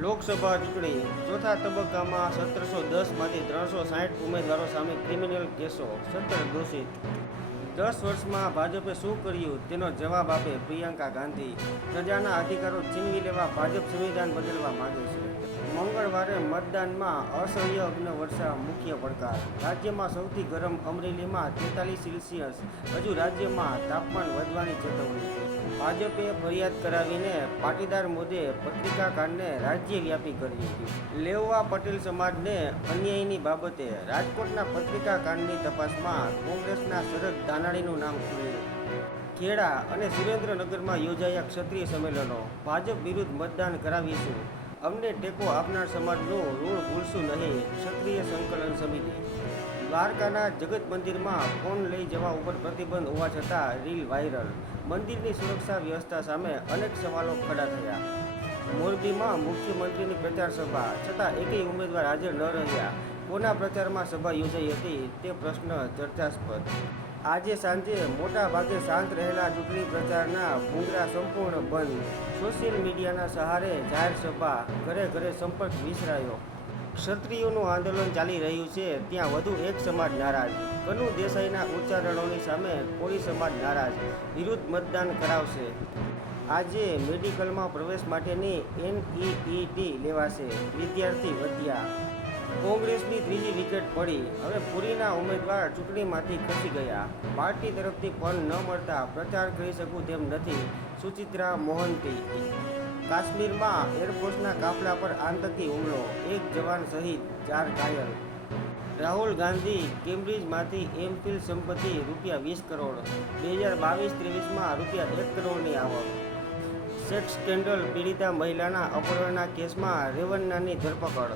લોકસભા ચૂંટણી ચોથા તબક્કામાં 1710માંથી 360 ઉમેદવારો સામે ક્રિમિનલ કેસો, 17 દોષિત. 10 વર્ષમાં ભાજપે શું કર્યું તેનો જવાબ આપે પ્રિયંકા ગાંધી. પ્રજાના અધિકારો છીનવી લેવા ભાજપ સંવિધાન બદલવા માંગે છે. મંગળવારે મતદાનમાં અસહ્ય અગ્નિવર્ષા મુખ્ય પડકાર. રાજ્યમાં સૌથી ગરમ અમરેલીમાં 43 સેલ્સિયસ. હજુ રાજ્યમાં તાપમાન વધવાની ચેતવણી. ભાજપે ફરિયાદ કરાવીને પાટીદાર મોદે પત્રિકાકાંડને રાજ્યવ્યાપી કરી હતી. લેઉવા પટેલ સમાજને અન્યાયની બાબતે રાજકોટના પત્રિકાકાંડની તપાસમાં કોંગ્રેસના શરદ ધાનાણીનું નામ ખુલ્યું. ખેડા અને સુરેન્દ્રનગરમાં યોજાયા ક્ષત્રિય સંમેલનો. ભાજપ વિરુદ્ધ મતદાન કરાવીશું, અમને ટેકો આપનાર સમાજનું ઋણ ભૂલશું નહીં. ક્ષત્રિય સંકલન સમિતિ. દ્વારકાના જગત મંદિરમાં ફોન લઈ જવા ઉપર પ્રતિબંધ હોવા છતાં રીલ વાયરલ. મંદિરની સુરક્ષા વ્યવસ્થા સામે અનેક સવાલો ખડા થયા. મોરબીમાં મુખ્યમંત્રીની પ્રચાર સભા છતાં એકેય ઉમેદવાર હાજર ન રહ્યા. કોના પ્રચારમાં સભા યોજાઈ હતી તે પ્રશ્ન ચર્ચાસ્પદ. આજે સાંજે મોટા ભાગે શાંત રહેલા ચૂંટણી પ્રચારના ભૂંગરા સંપૂર્ણ બંધ. સોશિયલ મીડિયાના સહારે જાહેર સભા, ઘરે ઘરે સંપર્ક વિસરાયો. ક્ષત્રિયોનું આંદોલન ચાલી રહ્યું છે ત્યાં વધુ એક સમાજ નારાજ. કનુ દેસાઈના ઉચ્ચારણોની સામે કોળી સમાજ નારાજ. વિરુદ્ધ મતદાન કરાવશે. આજે મેડિકલમાં પ્રવેશ માટેની NEET લેવાશે. વિદ્યાર્થી વધ્યા. કોંગ્રેસની ત્રીજી વિકેટ પડી. હવે પુરીના ઉમેદવાર ચૂંટણીમાંથી ખસી ગયા. પાર્ટી તરફથી પણ ન મળતા પ્રચાર કરી શકું તેમ નથી. સુચિત્રા મોહંતી. કાશ્મીરમાં એરફોર્સના કાફલા પર આતંકી હુમલો, 1 જવાન શહીદ, 4 ઘાયલ. રાહુલ ગાંધી કેમ્બ્રિજમાંથી એમફિલ સંપત્તિ ₹20 કરોડ. 2022-23માં ₹1 કરોડની આવક. સેક્સ સ્કેન્ડલ પીડિતા મહિલાના અપહરણના કેસમાં રેવન્નાની ધરપકડ.